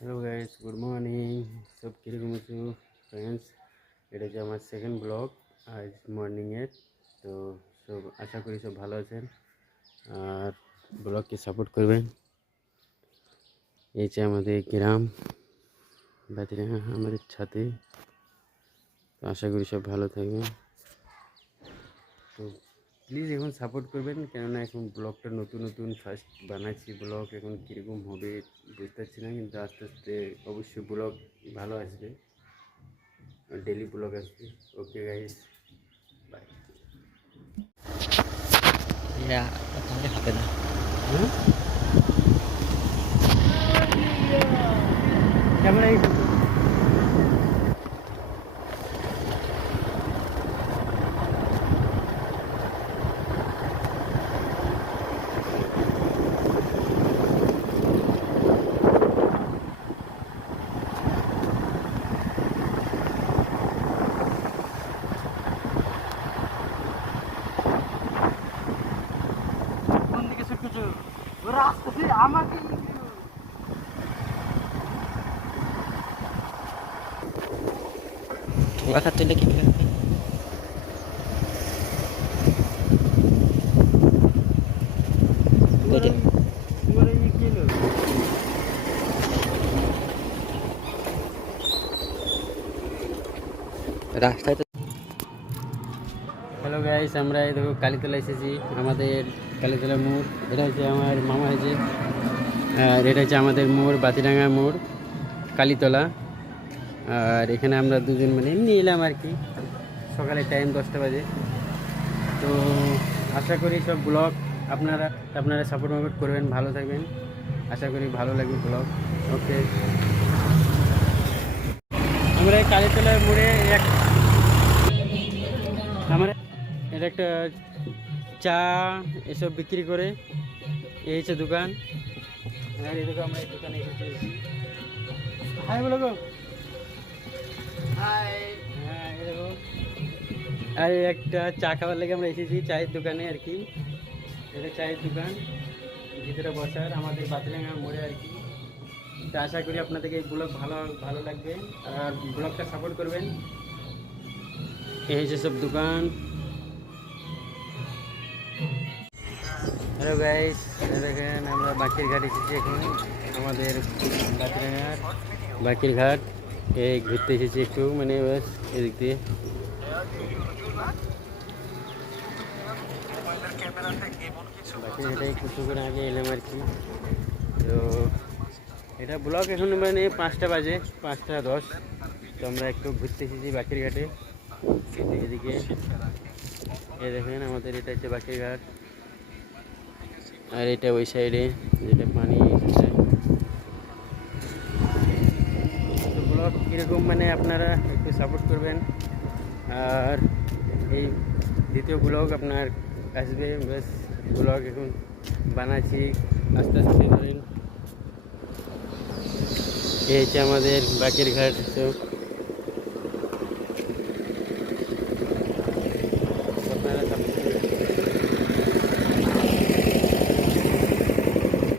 Hello guys good morning সব কীরকম আছো ফ্রেন্ডস এটা হচ্ছে আমার সেকেন্ড ব্লগ আজ মর্নিংয়ের তো সব, আশা করি সব ভালো আছেন। আর ব্লগকে সাপোর্ট করবেন। এই যে আমাদের গ্রাম, বাতিরা, আমাদের ছাতে। আশা করি সব ভালো থাকবেন। তো প্লিজ এখন সাপোর্ট করবেন কেননা এখন ব্লগটা নতুন নতুন ফার্স্ট বানাচ্ছি ব্লগ এখন কীরকম হবে বুঝতে পারছি না কিন্তু আস্তে আস্তে অবশ্যই ব্লগ ভালো আসবে ডেলি ব্লগ আসবে। ওকে গাইস বাই তাহলে হবে না। ক্যামেরা আমাকে কি রাস্তায় হ্যালো গাইস আমরা এই দেখো কালীতলা এসেছি। আমাদের কালীতলা মোড়, এটা হচ্ছে আমার মামা হয়েছে। আর এটা হচ্ছে আমাদের মোড়, বাতিডাঙ্গা মোড়, কালীতলা। আর এখানে আমরা দুজন মানে এমনি এলাম আর কি সকালে টাইম দশটা বাজে। তো আশা করি সব ব্লগ আপনারা আপনারা সাপোর্ট মাপোর্ট করবেন, ভালো থাকবেন। আশা করি ভালো লাগবে ব্লগ। ওকে। আমরা কালীতলার মোড়ে এক আমরা এটা একটা চা এসব বিক্রি করে। এই হচ্ছে দোকান। আর এই দেখো আমরা এই দোকানে এসেছি। হাই বলো গো। হাই। হ্যাঁ এই দেখো। আর একটা চা খাওয়ার লেগে আমরা এসেছি চায়ের দোকানে আর কি। এটা চায়ের দোকান ভিতরে বসার আমাদের বাতিলাঙ্গা মোড়ে আর কি। তো আশা করি আপনাদেরকে এই ব্লগ ভালো ভালো লাগবে। আর ব্লগটা সাপোর্ট করবেন। এই হচ্ছে সব দোকান। হ্যালো গাইস দেখেন আমরা বাকির ঘাট এসেছি এখন আমাদের বাকিরঘাট। বাকির ঘাট এই ঘুরতে এসেছি একটু মানে ব্যাস, এদিক দিয়ে। বাকির ঘাটে কিছুক্ষণ আগে এলাম আর কি। তো এটা ব্লক এখন মানে পাঁচটা বাজে, পাঁচটা দশ। তো আমরা একটু ঘুরতে এসেছি বাকির ঘাটে এদিকে। এ দেখেন আমাদের এটা হচ্ছে বাকির ঘাট আর এটা ওই সাইডে যেটা পানি ব্লগ কীরকম মানে আপনারা একটু সাপোর্ট করবেন। আর এই দ্বিতীয় ব্লগ আপনার আসবে বেশ ব্লগ এখন বানাচ্ছি। আস্তে আস্তে ধরেন। এই হচ্ছে আমাদের বাকির ঘাট তো